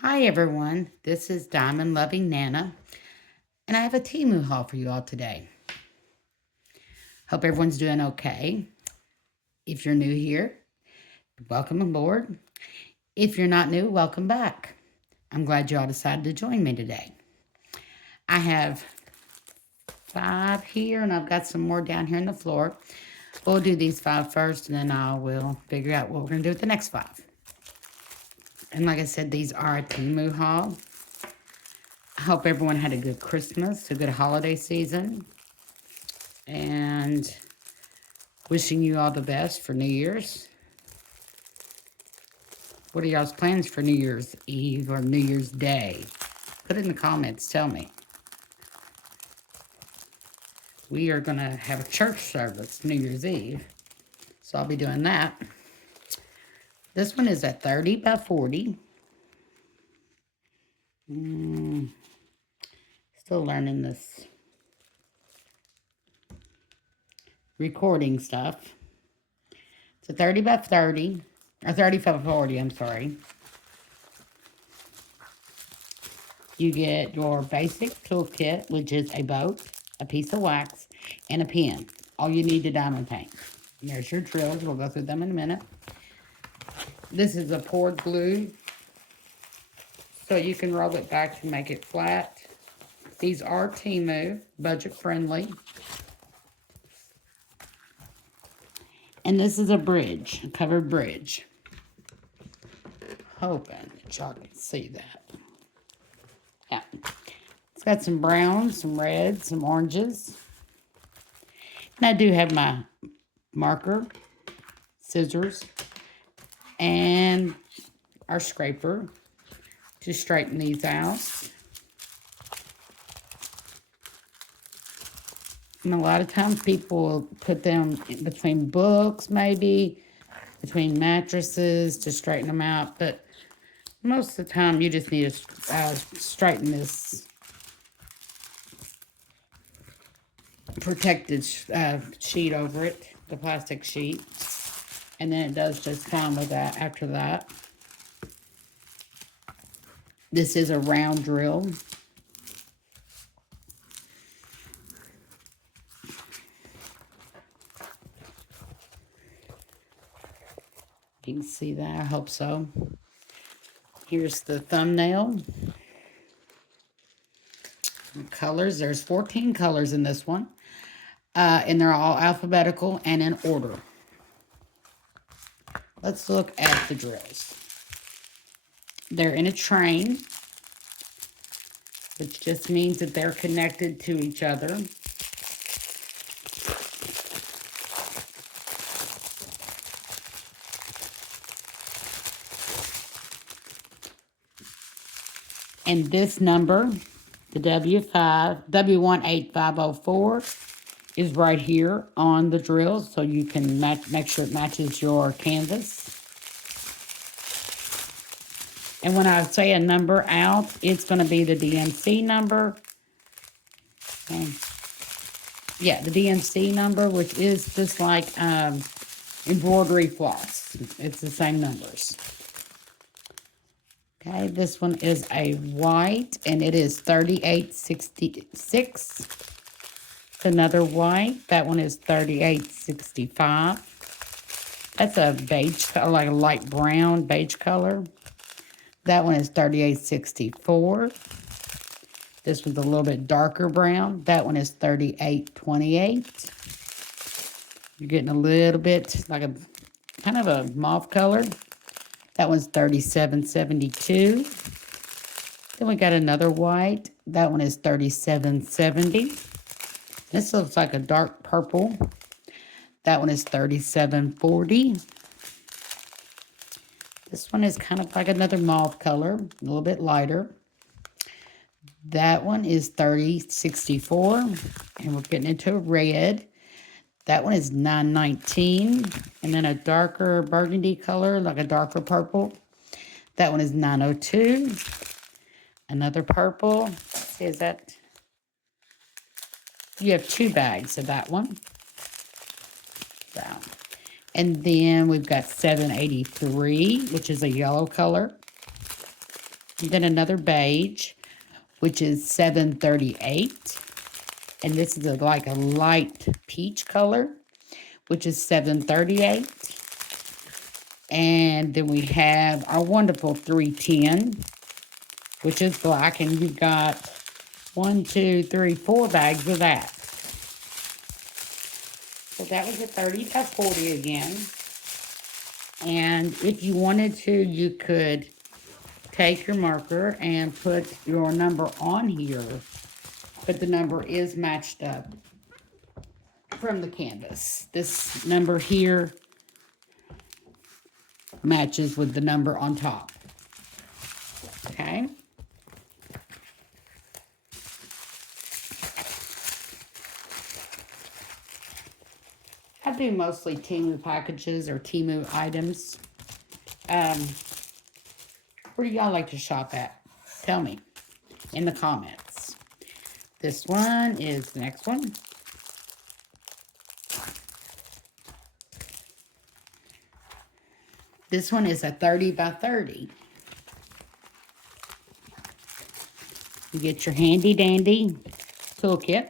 Hi everyone, this is Diamond Loving Nana, and I have a Temu haul for you all today. Hope everyone's doing okay. If you're new here, welcome aboard. If you're not new, welcome back. I'm glad you all decided to join me today. I have 5 here, and I've got some more down here on the floor. We'll do these 5 first, and then I will figure out what we're going to do with the next 5. And like I said, these are a Temu haul. I hope everyone had a good Christmas, a good holiday season, and wishing you all the best for New Year's. What are y'all's plans for New Year's Eve or New Year's Day? Put it in the comments. Tell me. We are going to have a church service New Year's Eve. So I'll be doing that. This one is a 30 by 40. Still learning this recording stuff. It's a 30 by 30. Or 30 by 40, I'm sorry. You get your basic toolkit, which is a boat, a piece of wax, and a pen. All you need to diamond paint. And there's your drills. We'll go through them in a minute. This is a poured glue, so you can roll it back to make it flat. These are Temu, budget friendly. And this is a bridge, a covered bridge. Hoping that y'all can see that. Yeah. It's got some browns, some reds, some oranges. And I do have my marker, scissors, and our scraper to straighten these out. And a lot of times people will put them in between books, maybe, between mattresses to straighten them out. But most of the time you just need to straighten this protected sheet over it, the plastic sheet. And then it does just fine with that after that. This is a round drill. You can see that, I hope so. Here's the thumbnail. Colors, there's 14 colors in this one. And they're all alphabetical and in order. Let's look at the drills. They're in a train, which just means that they're connected to each other. And this number, the W18504, is right here on the drill, so you can make sure it matches your canvas. And when I say a number out, it's going to be the DMC number. Yeah, the DMC number, which is just like embroidery floss. It's the same numbers. Okay, this one is a white, and it is 3866. Another white. That one is 3865. That's a beige color, like a light brown beige color. That one is 3864. This one's a little bit darker brown. That one is 3828. You're getting a little bit like a kind of a mauve color. That one's 3772. Then we got another white. That one is 3770. This looks like a dark purple. That one is 3740. This one is kind of like another mauve color, a little bit lighter. That one is 3064. And we're getting into a red. That one is 919. And then a darker burgundy color, like a darker purple. That one is 902. Another purple. Is that? You have 2 bags of that one. Brown. And then we've got 783, which is a yellow color. And then another beige, which is 738. And this is like a light peach color, which is 738. And then we have our wonderful 310, which is black. And you've got 1, 2, 3, 4 bags of that. So that was a 30 by 40 again. And if you wanted to, you could take your marker and put your number on here. But the number is matched up from the canvas. This number here matches with the number on top. Okay. I do mostly Temu packages or Temu items. Where do y'all like to shop at? Tell me in the comments. This one is the next one. This one is a 30 by 30. You get your handy dandy toolkit,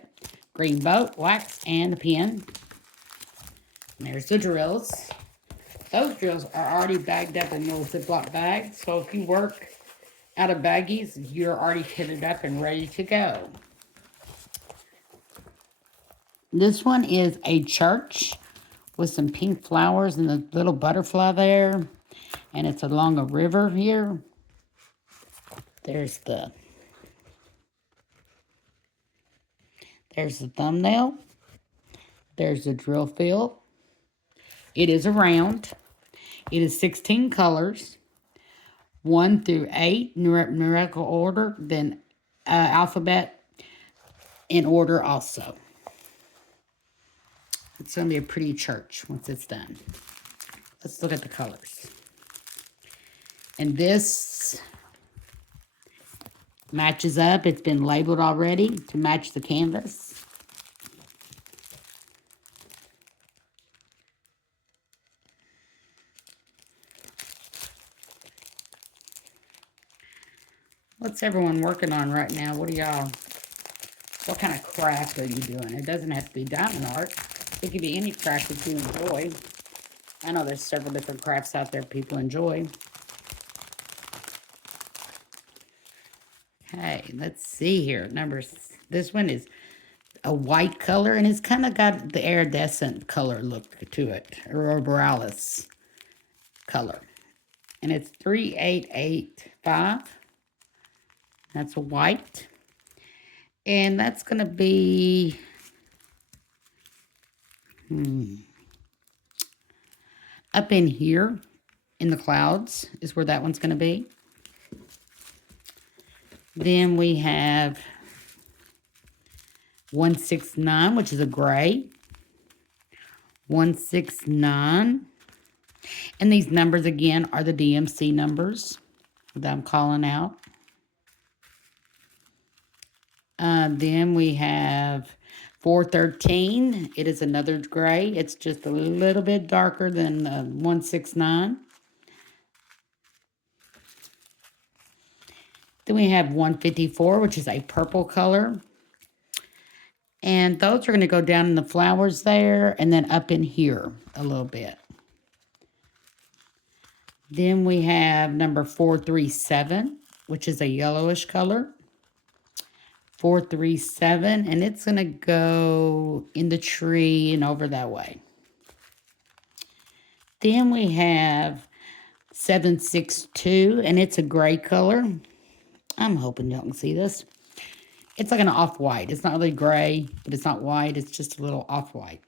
green boat, wax, and a pen. And there's the drills. Those drills are already bagged up in little Ziploc bags. So if you work out of baggies, you're already kitted up and ready to go. This one is a church with some pink flowers and a little butterfly there. And it's along a river here. There's the thumbnail. There's the drill field. It is a round. It is 16 colors. 1 through 8, numerical order. Then alphabet in order also. It's going to be a pretty church once it's done. Let's look at the colors. And this matches up. It's been labeled already to match the canvas. What's everyone working on right now? What kind of craft are you doing? It doesn't have to be diamond art. It could be any craft that you enjoy. I know there's several different crafts out there people enjoy. Okay, let's see here. This one is a white color, and it's kind of got the iridescent color look to it, or a borealis color. And it's 3885. That's a white. And that's going to be up in here in the clouds is where that one's going to be. Then we have 169, which is a gray. 169. And these numbers, again, are the DMC numbers that I'm calling out. Then we have 413. It is another gray. It's just a little bit darker than 169. Then we have 154, which is a purple color. And those are going to go down in the flowers there and then up in here a little bit. Then we have number 437, which is a yellowish color. 437, and it's going to go in the tree and over that way. Then we have 762, and it's a gray color. I'm hoping y'all can see this. It's like an off-white. It's not really gray, but it's not white. It's just a little off-white.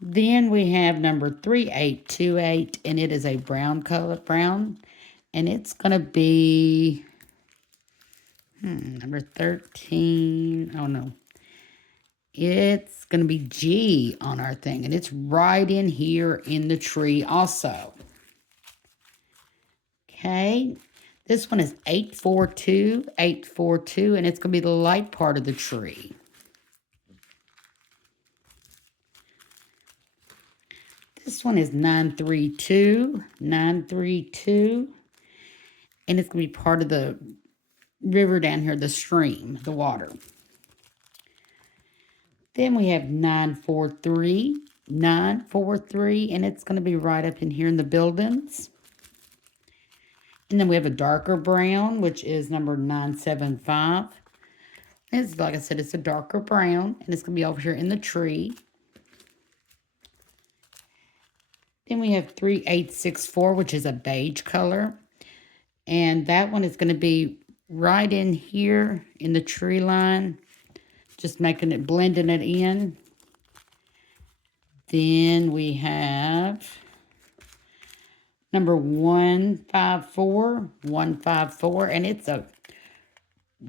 Then we have number 3828, and it is a brown color, and it's going to be number 13. Oh, no. It's going to be G on our thing, and it's right in here in the tree also. Okay. This one is 842, 842, and it's going to be the light part of the tree. This one is 932, 932. And it's going to be part of the river down here, the stream, the water. Then we have 943, 943, and it's going to be right up in here in the buildings. And then we have a darker brown, which is number 975. It's, like I said, it's a darker brown, and it's going to be over here in the tree. Then we have 3864, which is a beige color. And that one is going to be right in here in the tree line. Just making it, blending it in. Then we have number 154, 154, and it's a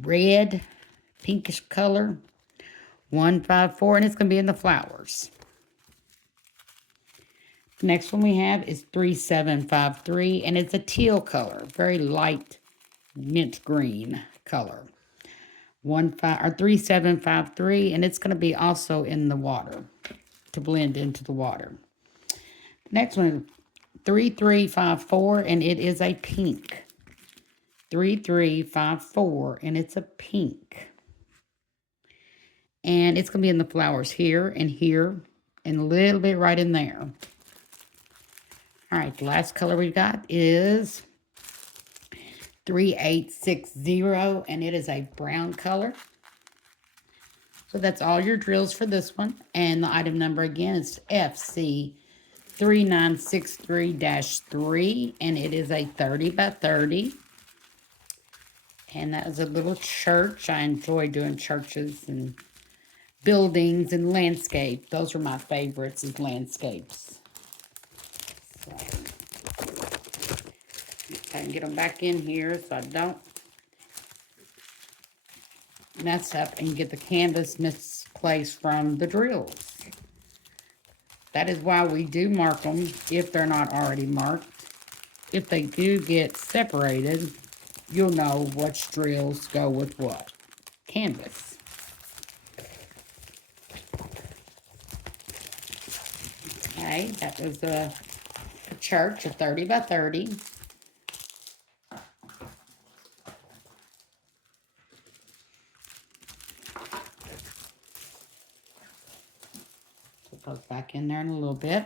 red, pinkish color. 154, and it's going to be in the flowers. The next one we have is 3753, and it's a teal color, very light mint green color. 3753, and it's going to be also in the water to blend into the water. The next one, 3354, and it is a pink. 3354, and it's a pink. And it's going to be in the flowers here, and a little bit right in there. All right, the last color we've got is 3860, and it is a brown color. So that's all your drills for this one. And the item number again is FC 3963-3, and it is a 30 by 30. And that is a little church. I enjoy doing churches and buildings and landscape. Those are my favorites, is landscapes. So I can get them back in here so I don't mess up and get the canvas misplaced from the drills. That is why we do mark them if they're not already marked. If they do get separated, you'll know which drills go with what canvas. Okay, that was a church, a 30 by 30. Put those back in there in a little bit.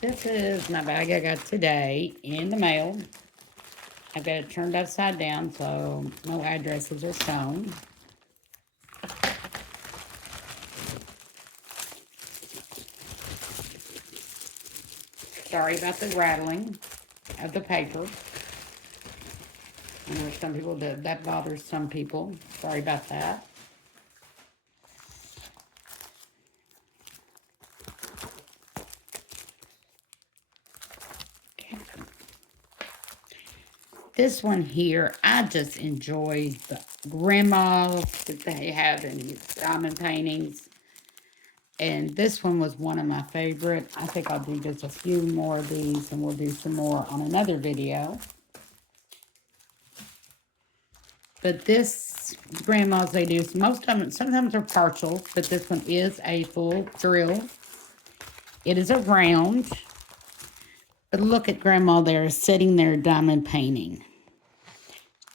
This is my bag I got today in the mail. I've got it turned upside down so no addresses are shown. Sorry about the rattling of the paper. I know some people that bothers some people. Sorry about that. Okay. This one here, I just enjoy the grandmas that they have in these diamond paintings. And this one was one of my favorite. I think I'll do just a few more of these, and we'll do some more on another video. But this, grandmas, they do, most of them, sometimes they're partial, but this one is a full drill. It is a round. But look at grandma there, sitting there diamond painting.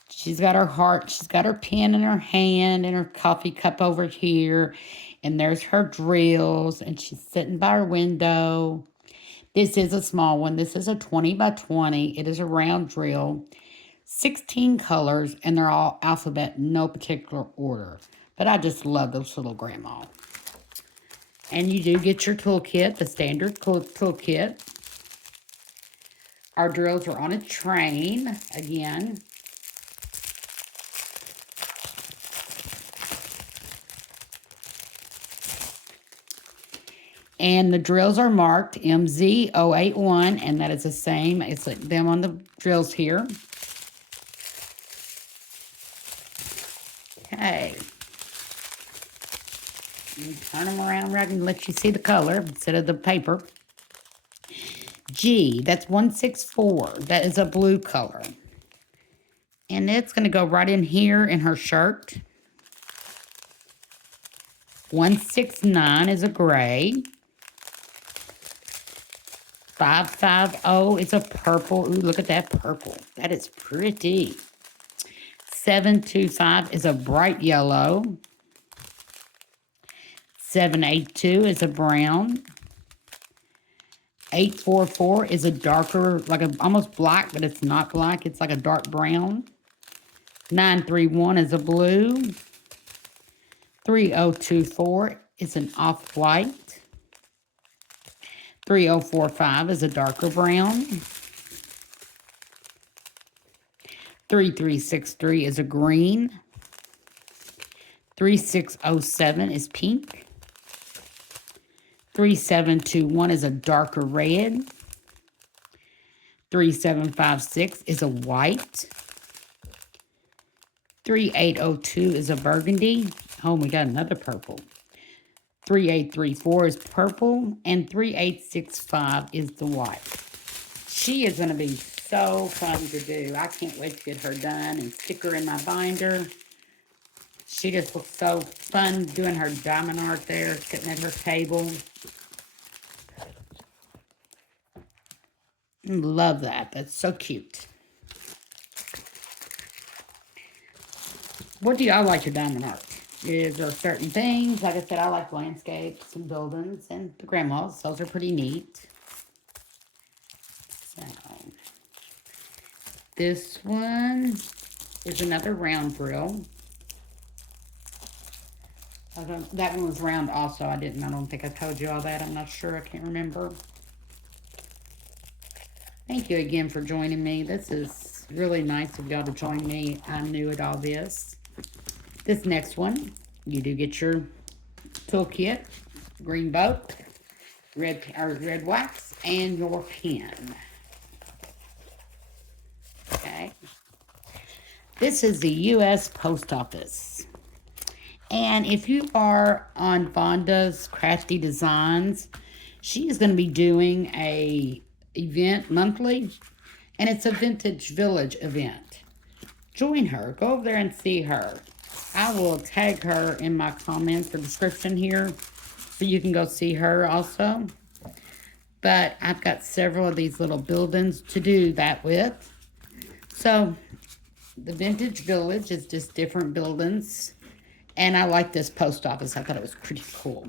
She's got her heart, she's got her pen in her hand, and her coffee cup over here. And there's her drills, and she's sitting by her window. This is a small one. This is a 20 by 20. It is a round drill. 16 colors, and they're all alphabet, no particular order. But I just love this little grandma. And you do get your toolkit, the standard toolkit. Our drills are on a train, again. And the drills are marked MZ081, and that is the same. It's like them on the drills here. Okay. Turn them around right and let you see the color instead of the paper. G, that's 164. That is a blue color. And it's going to go right in here in her shirt. 169 is a gray. 550 is a purple. Ooh, look at that purple. That is pretty. 725 is a bright yellow. 782 is a brown. 844 is a darker, like a almost black, but it's not black. It's like a dark brown. 931 is a blue. 3024 is an off-white. 3045 is a darker brown. 3363 is a green. 3607 is pink. 3721 is a darker red. 3756 is a white. 3802 is a burgundy. Oh, we got another purple. 3834 is purple. And 3865 is the white. She is going to be so fun to do. I can't wait to get her done and stick her in my binder. She just looks so fun doing her diamond art there, sitting at her table. Love that. That's so cute. What do y'all like your diamond art? Is there certain things? Like I said, I like landscapes and buildings and the grandmas. Those are pretty neat. So, this one is another round drill. That one was round also. I don't think I told you all that. I'm not sure. I can't remember. Thank you again for joining me. This is really nice of y'all to join me. I'm new at all this. This next one, you do get your toolkit, green boat, red wax, and your pen. Okay. This is the U.S. Post Office. And if you are on Vonda's Crafty Designs, she is going to be doing a event monthly, and it's a Vintage Village event. Join her. Go over there and see her. I will tag her in my comments or description here, so you can go see her also. But I've got several of these little buildings to do that with. So the Vintage Village is just different buildings. And I like this post office. I thought it was pretty cool.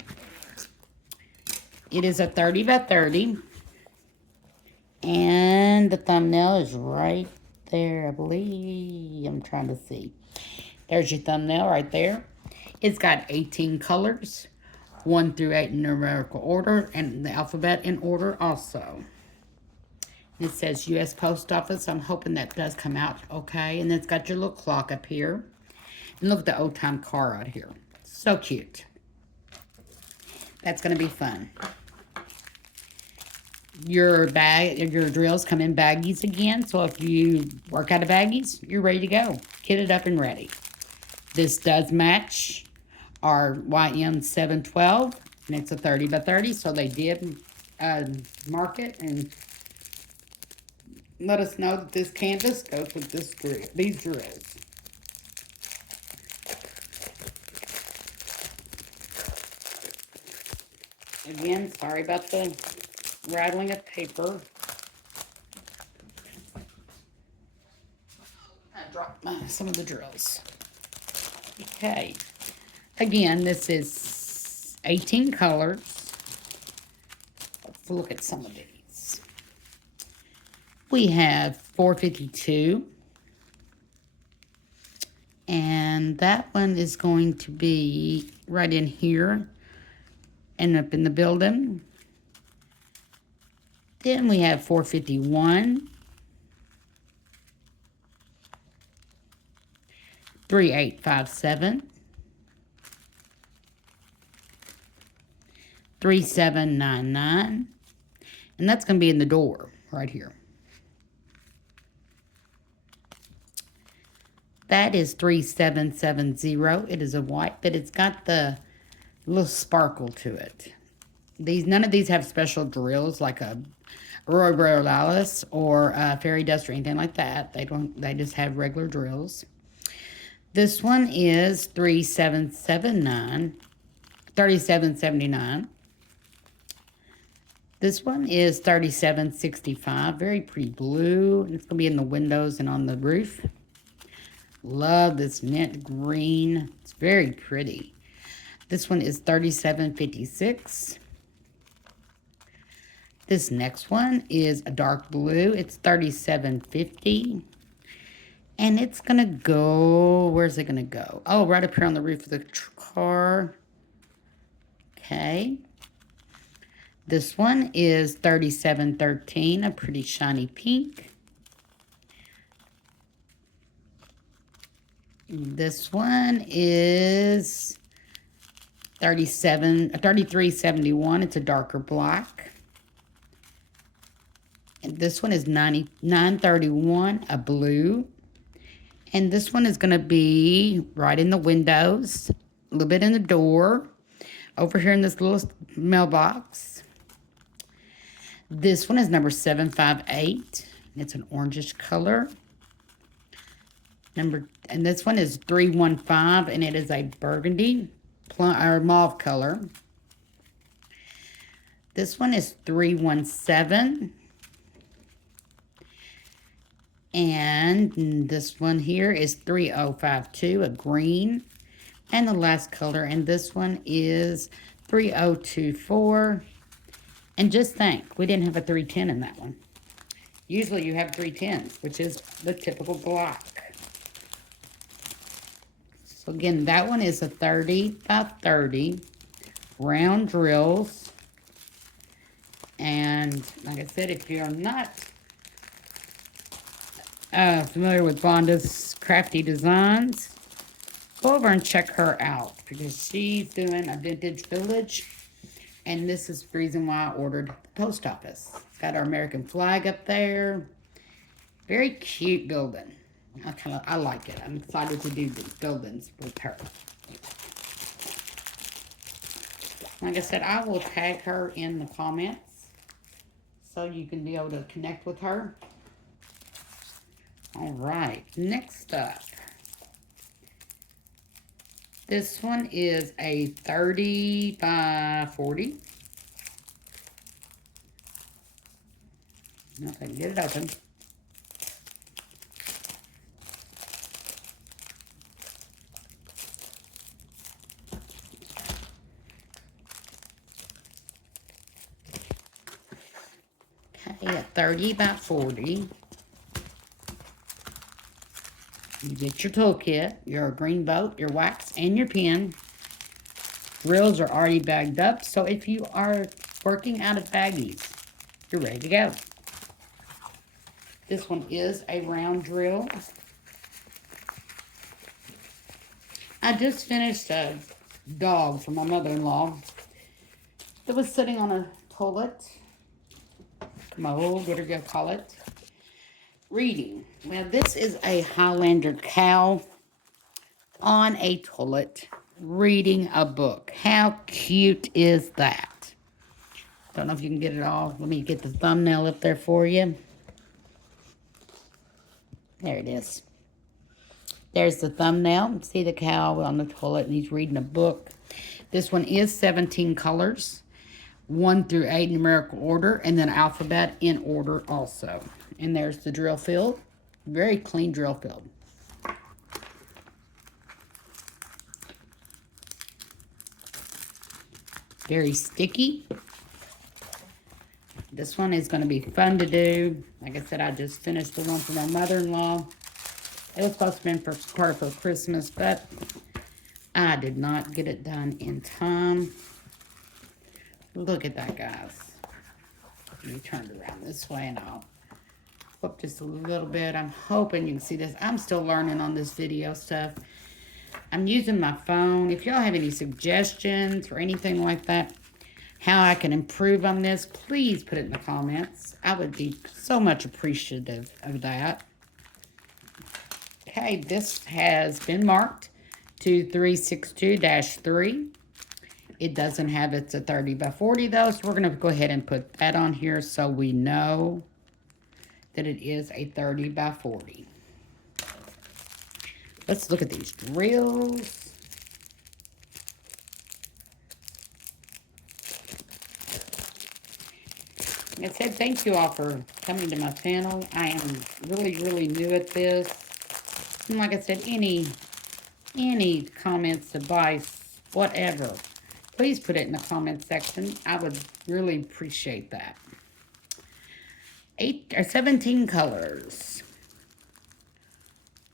It is a 30 by 30. And the thumbnail is right there, I believe. I'm trying to see. There's your thumbnail right there. It's got 18 colors, 1 through 8 in numerical order, and the alphabet in order also. It says U.S. Post Office. I'm hoping that does come out okay. And it's got your little clock up here. And look at the old time car out here. So cute. That's going to be fun. Your drills come in baggies again. So if you work out of baggies, you're ready to go. Kitted up and ready. This does match our YM712. And it's a 30 by 30. So they did mark it and let us know that this canvas goes with these drills. Again, sorry about the rattling of paper. I dropped some of the drills. Okay. Again, this is 18 colors. Let's look at some of these. We have 452. And that one is going to be right in here. And up in the building. Then we have 451. 3857. 3799. And that's going to be in the door right here. That is 3770. It is a white, but it's got the little sparkle to it. None of these have special drills like a Roy Borealis or Fairy Dust or anything like that. They just have regular drills. This one is 3779. This one is 37.65. Very pretty blue. And it's going to be in the windows and on the roof. Love this mint green. It's very pretty. This one is 37.56. This next one is a dark blue. It's 37.50. And it's going to go, where's it going to go? Oh, right up here on the roof of the car. Okay. This one is 37.13, a pretty shiny pink. This one is 33.71. It's a darker black. And this one is 99.31, a blue. And this one is going to be right in the windows, a little bit in the door, over here in this little mailbox. This one is number 758. It's an orangish color. And this one is 315, and it is a burgundy or mauve color. This one is 317. And this one here is 3052, a green. And the last color, and this one is 3024. And just think, we didn't have a 310 in that one. Usually you have 310s, which is the typical block. So again, that one is a 30 by 30 round drills. And like I said, if you're not familiar with Vonda's Crafty Designs, go over and check her out because she's doing a vintage village. And this is the reason why I ordered the post office. Got our American flag up there. Very cute building. I like it. I'm excited to do these buildings with her. Like I said, I will tag her in the comments so you can be able to connect with her. All right, next up. This one is a 30 by 40. Okay, get it open. Okay, a 30 by 40. You get your toolkit, your green boat, your wax, and your pen. Drills are already bagged up, so if you are working out of baggies, you're ready to go. This one is a round drill. I just finished a dog for my mother-in-law that was sitting on a toilet. Mold, whatever you call it. Reading. Now, this is a Highlander cow on a toilet reading a book. How cute is that? Don't know if you can get it all. Let me get the thumbnail up there for you. There it is. There's the thumbnail. See the cow on the toilet and he's reading a book. This one is 17 colors. 1 through 8 numerical order, and then alphabet in order also. And there's the drill field. Very clean drill field. Very sticky. This one is going to be fun to do. Like I said, I just finished the one for my mother-in-law. It was supposed to be for part of Christmas, but I did not get it done in time. Look at that, guys. Let me turn it around this way and I'll flip just a little bit. I'm hoping you can see this. I'm still learning on this video stuff. I'm using my phone. If y'all have any suggestions or anything like that, how I can improve on this, please put it in the comments. I would be so much appreciative of that. Okay, this has been marked to 362-3. It doesn't have it's a 30 by 40 though, so we're going to go ahead and put that on here so we know that it is a 30 by 40. Let's look at these drills. I said thank you all for coming to my channel. I am really new at this. And like I said, any comments, advice, whatever, please put it in the comment section. I would really appreciate that. 17 colors.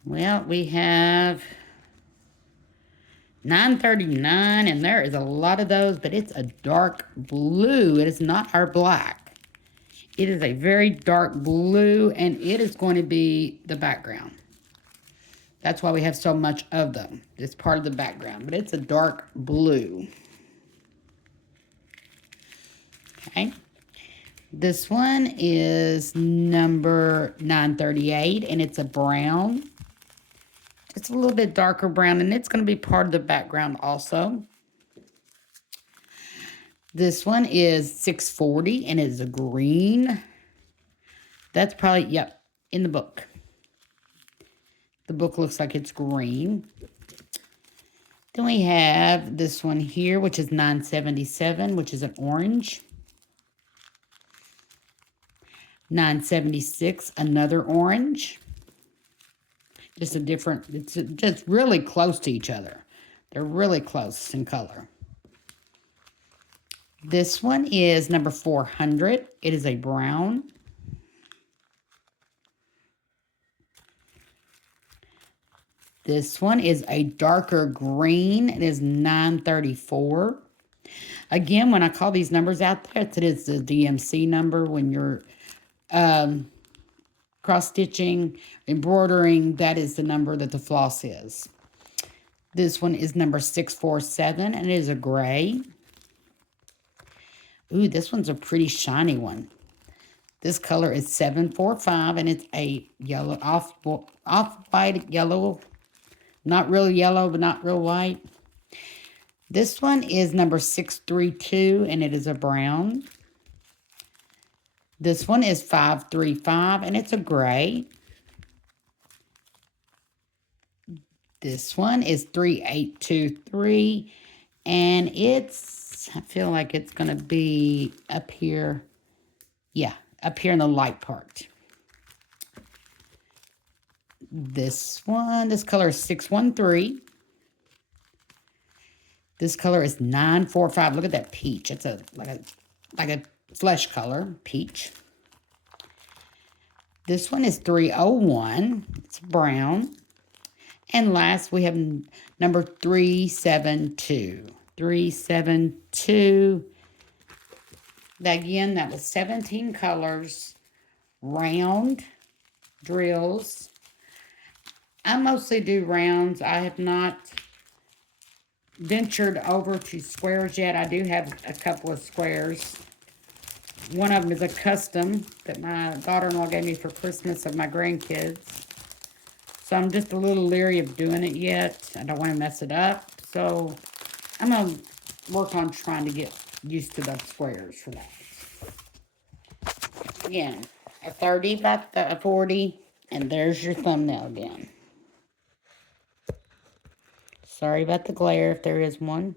Well, we have 939, and there is a lot of those, but it's a dark blue. It is not our black. It is a very dark blue, and it is going to be the background. That's why we have so much of them. It's part of the background, but it's a dark blue. Okay. This one is number 938, and it's a brown. It's a little bit darker brown, and it's going to be part of the background also. This one is 640, and it's a green. That's probably, yep, in the book. The book looks like it's green. Then we have this one here, which is 977, which is an orange. 976, another orange. Just a different, it's just really close to each other. They're really close in color. This one is number 400. It is a brown. This one is a darker green. It is 934. Again, when I call these numbers out there, it is the DMC number. When you're cross-stitching, embroidering, that is the number that the floss is. This one is number 647, and it is a gray. Ooh, this one's a pretty shiny one. This color is 745, and it's a yellow, off-white yellow. Not real yellow, but not real white. This one is number 632, and it is a brown. This one is 535, and it's a gray. This one is 3823, and it's, I feel like it's going to be up here. Yeah, up here in the light part. This one, this color is 613. This color is 945. Look at that peach. It's like a flesh color, peach. This one is 301. It's brown. And last, we have number 372. 372. Again, that was 17 colors, round drills. I mostly do rounds. I have not ventured over to squares yet. I do have a couple of squares. One of them is a custom that my daughter-in-law gave me for Christmas of my grandkids. So I'm just a little leery of doing it yet. I don't want to mess it up. So I'm going to work on trying to get used to the squares for that. Again, a 30 by 40, and there's your thumbnail again. Sorry about the glare if there is one.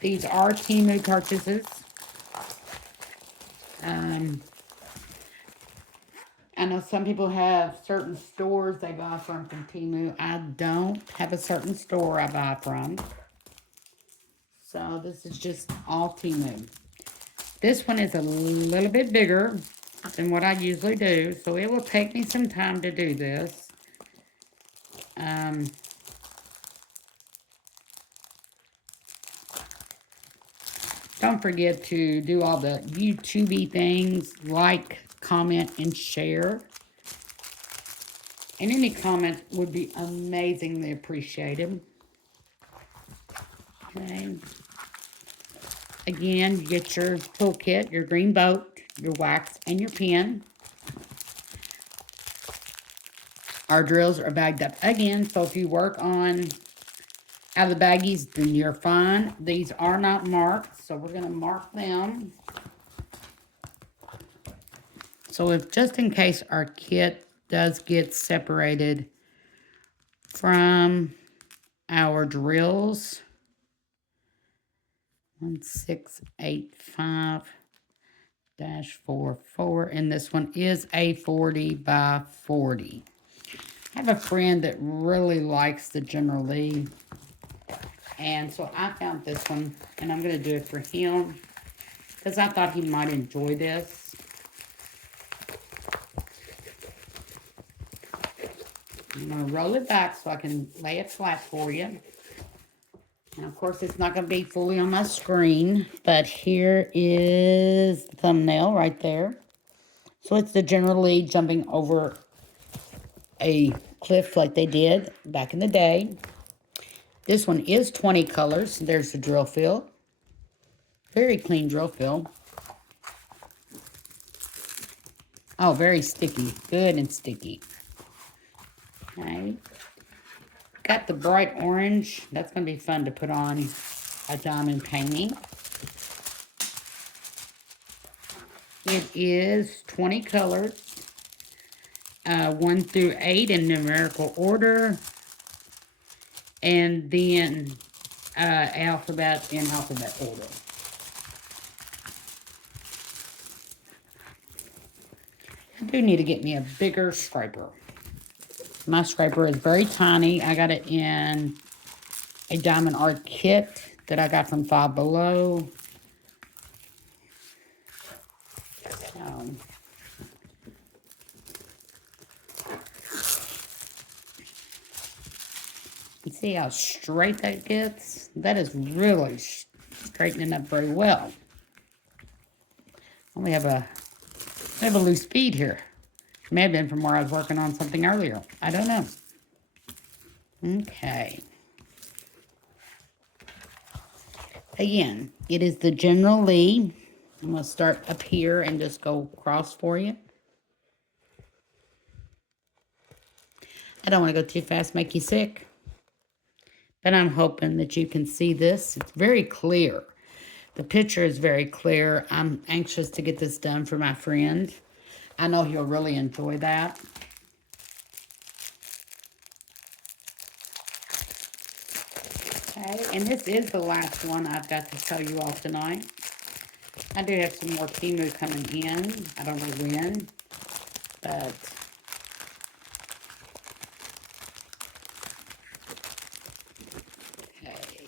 These are Temu purchases. I know some people have certain stores they buy from Temu. I don't have a certain store I buy from. So this is just all Temu. This one is a little bit bigger than what I usually do. So it will take me some time to do this. Don't forget to do all the YouTube-y things, like, comment, and share. And any comment would be amazingly appreciated. Okay. Again, you get your toolkit, your green boat, your wax, and your pen. Our drills are bagged up again, so if you work on out of the baggies, then you're fine. These are not marked, so we're going to mark them. So if just in case our kit does get separated from our drills, 1685-44, and this one is a 40 by 40. I have a friend that really likes the General Lee, and so I found this one, and I'm going to do it for him because I thought he might enjoy this. I'm going to roll it back so I can lay it flat for you. And of course, it's not going to be fully on my screen, but here is the thumbnail right there. So it's the General Lee jumping over a cliff like they did back in the day. This one is 20 colors. There's the drill fill. Very clean drill fill. Oh, very sticky. Good and sticky. Okay. Got the bright orange. That's going to be fun to put on a diamond painting. It is 20 colors. 1 through 8 in numerical order. And then alphabet in alphabet order. I do need to get me a bigger scraper. My scraper is very tiny. I got it in a diamond art kit that I got from Five Below. So, you see how straight that gets? That is really straightening up very well. We have a loose bead here. May have been from where I was working on something earlier. I don't know. Okay. Again, it is the General Lee. I'm going to start up here and just go across for you. I don't want to go too fast, make you sick. But I'm hoping that you can see this. It's very clear. The picture is very clear. I'm anxious to get this done for my friend. I know he'll really enjoy that. Okay, and this is the last one I've got to show you all tonight. I do have some more Temu coming in. I don't know when, but okay.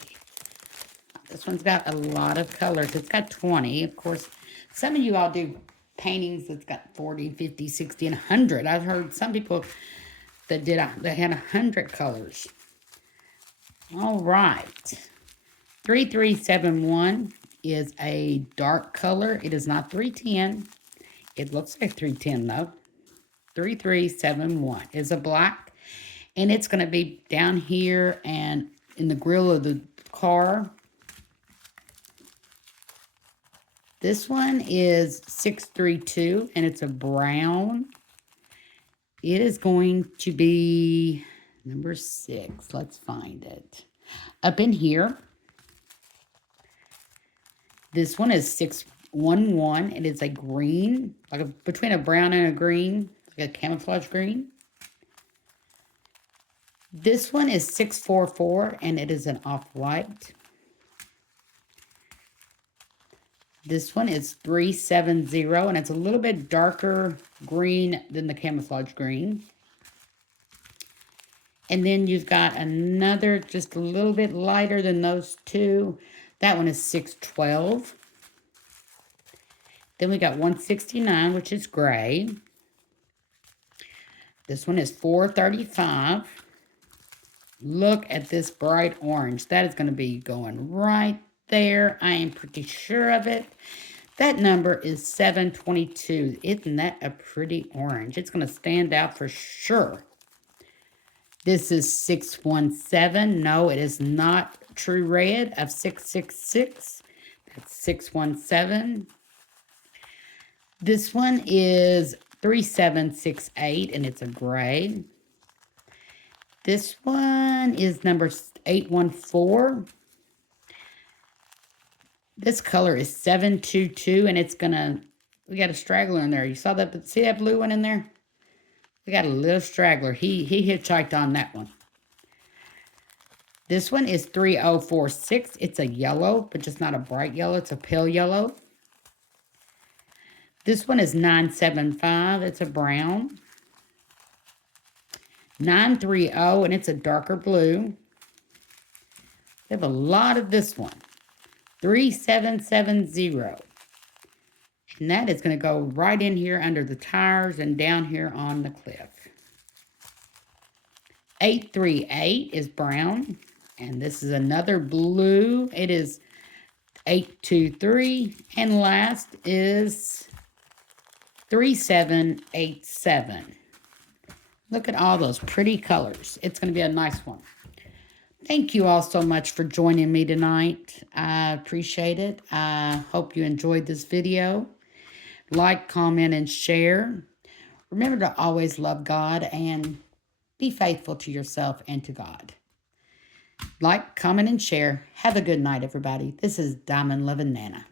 This one's got a lot of colors. It's got 20. Of course, some of you all do paintings that's got 40, 50, 60, and 100. I've heard some people that had 100 colors. All right. 3371 is a dark color. It is not 310. It looks like 310 though. 3371 is a black, and it's going to be down here and in the grill of the car. This one is 632, and it's a brown. It is going to be number 6. Let's find it. Up in here. This one is 611. It is a green, like between a brown and a green, like a camouflage green. This one is 644, and it is an off-white. This one is 370, and it's a little bit darker green than the camouflage green. And then you've got another just a little bit lighter than those two. That one is 612. Then we got 169, which is gray. This one is 435. Look at this bright orange. That is going to be going right there. I am pretty sure of it. That number is 722. Isn't that a pretty orange? It's going to stand out for sure. This is 617. No, it is not true red of 666. That's 617. This one is 3768, and it's a gray. This one is number 814. This color is 722, and it's gonna, we got a straggler in there. You saw that, see that blue one in there? We got a little straggler. He hitchhiked on that one. This one is 3046. It's a yellow, but just not a bright yellow. It's a pale yellow. This one is 975. It's a brown. 930, and it's a darker blue. We have a lot of this one. 3770. And that is going to go right in here under the tires and down here on the cliff. 838 is brown. And this is another blue. It is 823. And last is 3787. Look at all those pretty colors. It's going to be a nice one. Thank you all so much for joining me tonight. I appreciate it. I hope you enjoyed this video. Like, comment, and share. Remember to always love God and be faithful to yourself and to God. Like, comment, and share. Have a good night, everybody. This is Diamond Loving Nana.